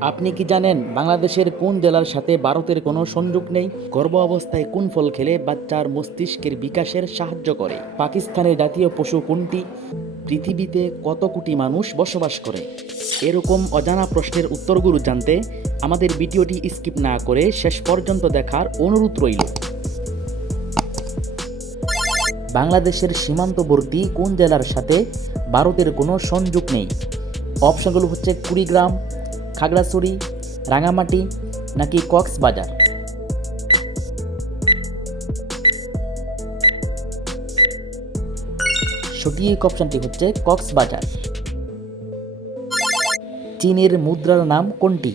আপনি কি জানেন বাংলাদেশের কোন জেলার সাথে ভারতের কোনো সংযোগ নেই? গর্ভ অবস্থায় কোন ফল খেলে বাচ্চার মস্তিষ্কের বিকাশের সাহায্য করে? পাকিস্তানের জাতীয় পশু কোনটি? পৃথিবীতে কত কোটি মানুষ বসবাস করে? এরকম অজানা প্রশ্নের উত্তরগুলো জানতে আমাদের ভিডিওটি স্কিপ না করে শেষ পর্যন্ত দেখার অনুরোধ রইল। বাংলাদেশের সীমান্তবর্তী কোন জেলার সাথে ভারতের কোনো সংযোগ নেই? অপশনগুলো হচ্ছে কুড়িগ্রাম, খাগড়াছড়ি, রাঙামাটি নাকি কক্সবাজার। সঠিক অপশনটি হচ্ছে কক্সবাজার। চীনের মুদ্রার নাম কোনটি?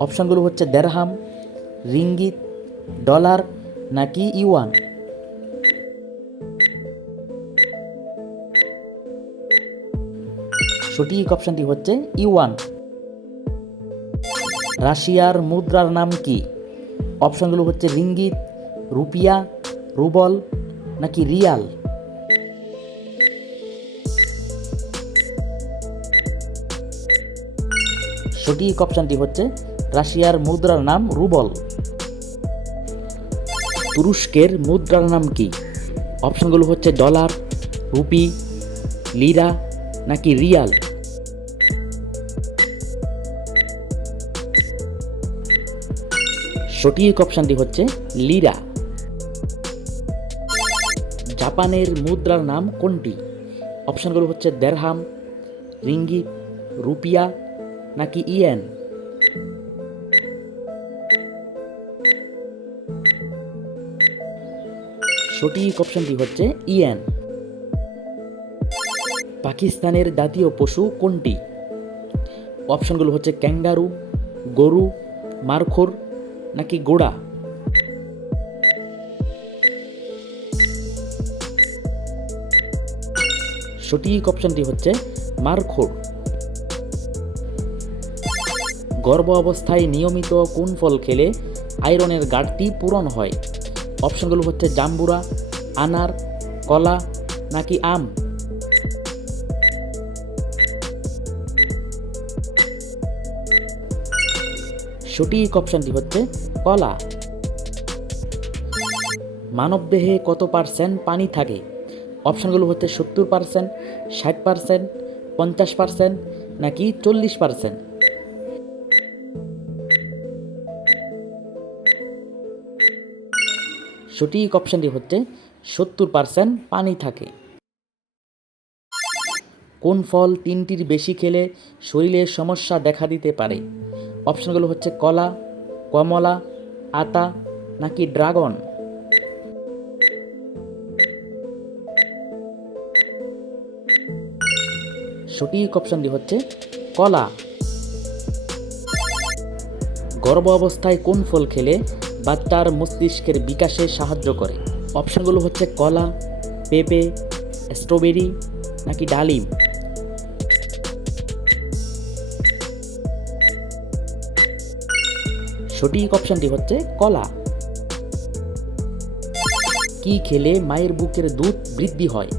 অপশনগুলো হচ্ছে দেরহাম, রিঙ্গিত, ডলার নাকি ইউয়ান। সঠিক অপশনটি হচ্ছে ইউয়ান। রাশিয়ার মুদ্রার নাম কি? অপশনগুলো হচ্ছে রিঙ্গিত, রুপিয়া, রুবল নাকি রিয়াল। সঠিক অপশনটি হচ্ছে রাশিয়ার মুদ্রার নাম রুবল। তুরস্কের মুদ্রার নাম কি? অপশনগুলো হচ্ছে ডলার, রুপি, লিরা নাকি রিয়াল। সঠিক অপশনটি হচ্ছে লিরা। জাপানের মুদ্রার নাম কোনটি? অপশনগুলো হচ্ছে দেরহাম, রিঙ্গিত, রুপিয়া নাকি ইয়েন। সঠিক অপশনটি হচ্ছে ইয়েন। পাকিস্তানের জাতীয় পশু কোনটি? অপশনগুলো হচ্ছে ক্যাঙ্গারু, গরু, মারখোর নাকি ঘোড়া। সঠিক অপশনটি হচ্ছে মারখোর। গর্ভ অবস্থায় নিয়মিত কোন ফল খেলে আয়রনের ঘাটতি পূরণ হয়? অপশনগুলো হচ্ছে জাম্বুরা, আনার, কলা নাকি আম। সঠিক অপশনটি হচ্ছে কলা। মানবদেহে কত পার্সেন্ট পানি থাকে? অপশনগুলো হচ্ছে 70%, 60%, 50% নাকি 40%। সঠিক অপশনটি হচ্ছে 70% পানি থাকে। কোন ফল তিনটির বেশি খেলে শরীরে সমস্যা দেখা দিতে পারে? অপশনগুলো হচ্ছে কলা, কমলা, আতা নাকি ড্রাগন। সঠিক অপশনটি হচ্ছে কলা। গর্ভ অবস্থায় কোন ফল খেলে বাচ্চার মস্তিষ্কের বিকাশে সাহায্য করে? অপশনগুলো হচ্ছে কলা, পেঁপে, স্ট্রবেরি নাকি ডালিম। সঠিক অপশনটি হচ্ছে কলা। কি খেলে মায়ের বুকের দুধ বৃদ্ধি হয়?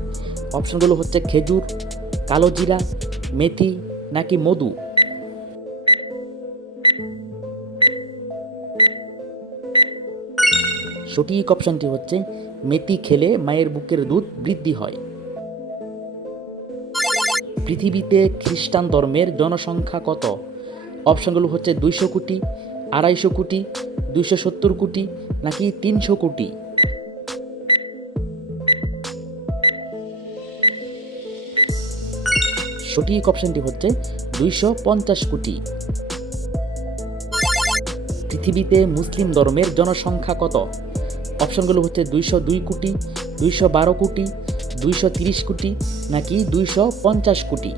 অপশনগুলো হচ্ছে খেজুর, কালোজিরা, মেথি নাকি মধু। সঠিক অপশনটি হচ্ছে মেথি খেলে মায়ের বুকের দুধ বৃদ্ধি হয়। পৃথিবীতে খ্রিস্টান ধর্মের জনসংখ্যা কত? অপশনগুলো হচ্ছে 200 কোটি, 250 কোটি, 270 কোটি নাকি 300 কোটি। সঠিক অপশনটি হচ্ছে 250 কোটি। পৃথিবীতে মুসলিম ধর্মের জনসংখ্যা কত? অপশনগুলো হচ্ছে 202 কোটি, 212 কোটি, 230 কোটি নাকি 250 কোটি।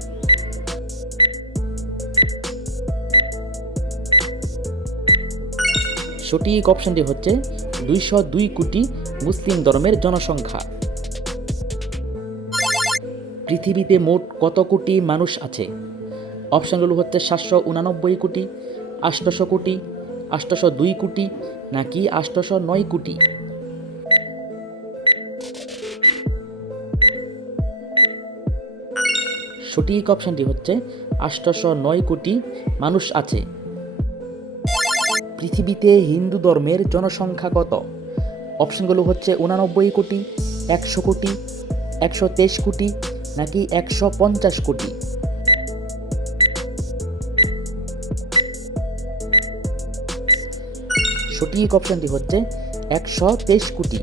সঠিক অপশনটি হচ্ছে 202 কোটি মুসলিম ধর্মের জনসংখ্যা। পৃথিবীতে মোট কত কোটি মানুষ আছে? অপশনগুলো হচ্ছে 789 কোটি, 800 কোটি, 802 কোটি নাকি 809 কোটি। সঠিক অপশনটি হচ্ছে 809 কোটি মানুষ আছে। পৃথিবীতে হিন্দু ধর্মের জনসংখ্যা কত? অপশনগুলো হচ্ছে 89 কোটি, 100 কোটি, 123 কোটি নাকি 150 কোটি। সঠিক অপশনটি হচ্ছে 123 কোটি।